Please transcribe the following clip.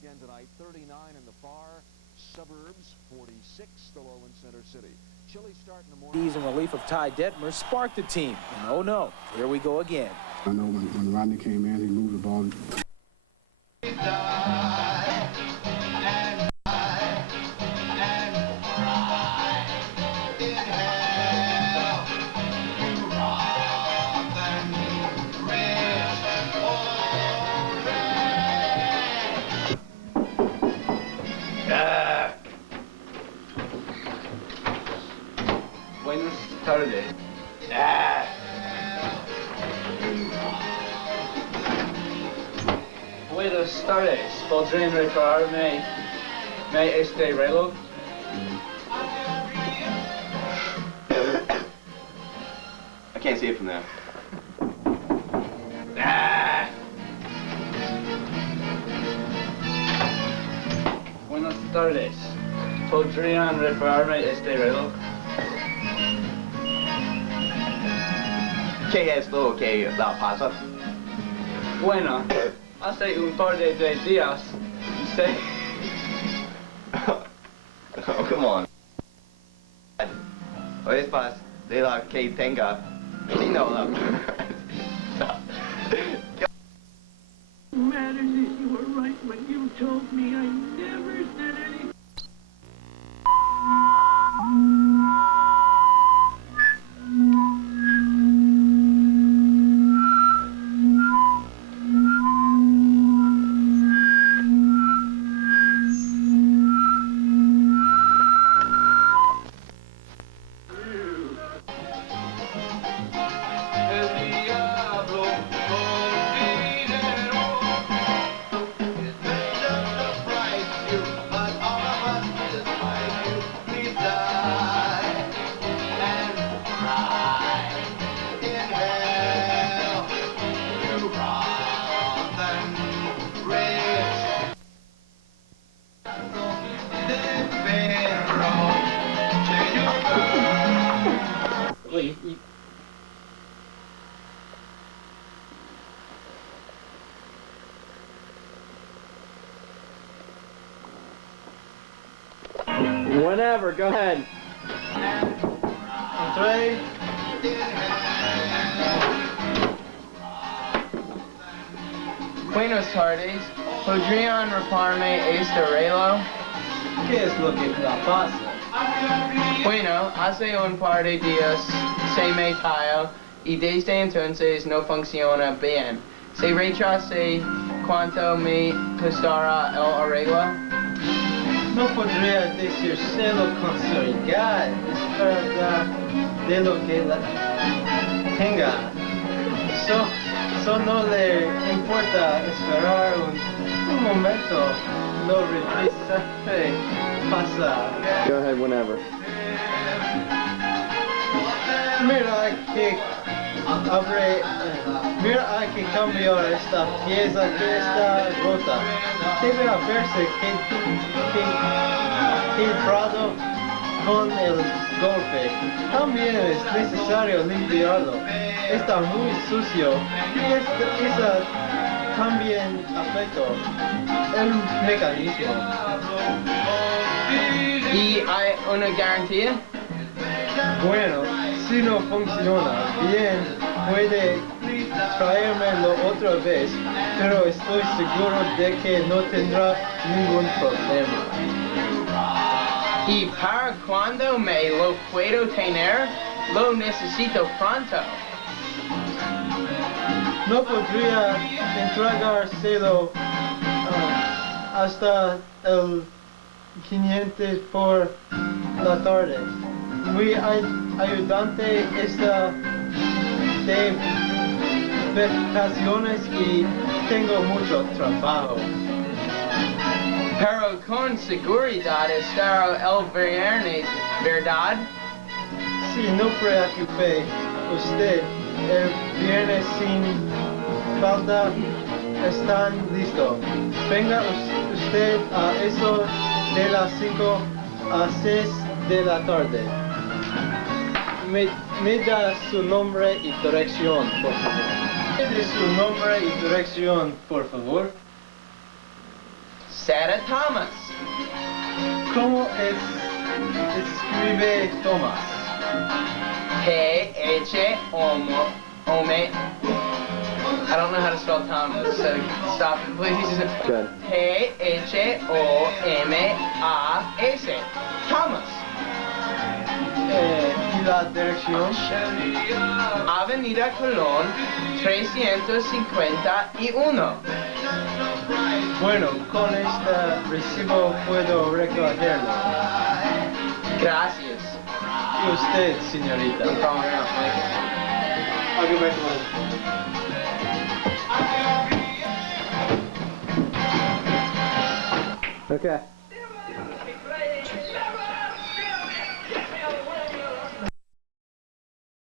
again tonight. 39 in the far suburbs, 46 the low in Center City. Chilly start in the morning. Ease and relief of Ty Detmer sparked the team. And oh no, here we go again. I know when Rodney came in, he moved the ball. Buenas tardes. Buenas tardes. ¿Podrían repararme este reloj? I can't see it from there. Buenas tardes. ¿Podrían repararme este reloj? ¿Qué es lo que la pasa? Bueno, hace un par de días, se... Oh, come on. O es más de la que tenga. Sí, no, no. Matters is you were right when you told me I never said anything. Whenever, go ahead. Three. Buenas tardes. ¿Podrían repararme este reloj? ¿Qué es lo que la pasa? Bueno, hace un par de días se me cayó y desde entonces no funciona bien. ¿Se rechace cuánto me costará el arreglo? No podría decírselo con seguridad. Es verdad de lo que la tenga. No le importa esperar un momento. No revisaré pasar. Go ahead whenever. Mira hay que cambiar esta pieza que está rota. Debe haberse quebrado con el golpe. También es necesario limpiarlo. Está muy sucio y esa también afecta el mecanismo. ¿Y hay una garantía? Bueno, si no funciona bien, puede traérmelo otra vez, pero estoy seguro de que no tendrá ningún problema. ¿Y para cuándo me lo puedo tener? Lo necesito pronto. No podría entregárselo hasta el 500 por la tarde. Mi ayudante está de vacaciones y tengo mucho trabajo. Pero con seguridad estará el viernes, ¿verdad? Si no preocupe usted, el viernes sin falta están listos. Venga usted a eso de las 5 a 6 de la tarde. Me da su nombre y dirección, por favor. ¿Me da su nombre y dirección, por favor? Sarah Thomas. ¿Cómo escribe Thomas? T-H-O-M-E. I don't know how to spell Thomas, so stop it, please. Good. T-H-O-M-A-S. Thomas. ¿Y la dirección? Avenida Colón, 351. Bueno, con este recibo puedo recogerlo. Gracias. Y usted, señorita. No problem, Mike. I'll get back to work. Okay.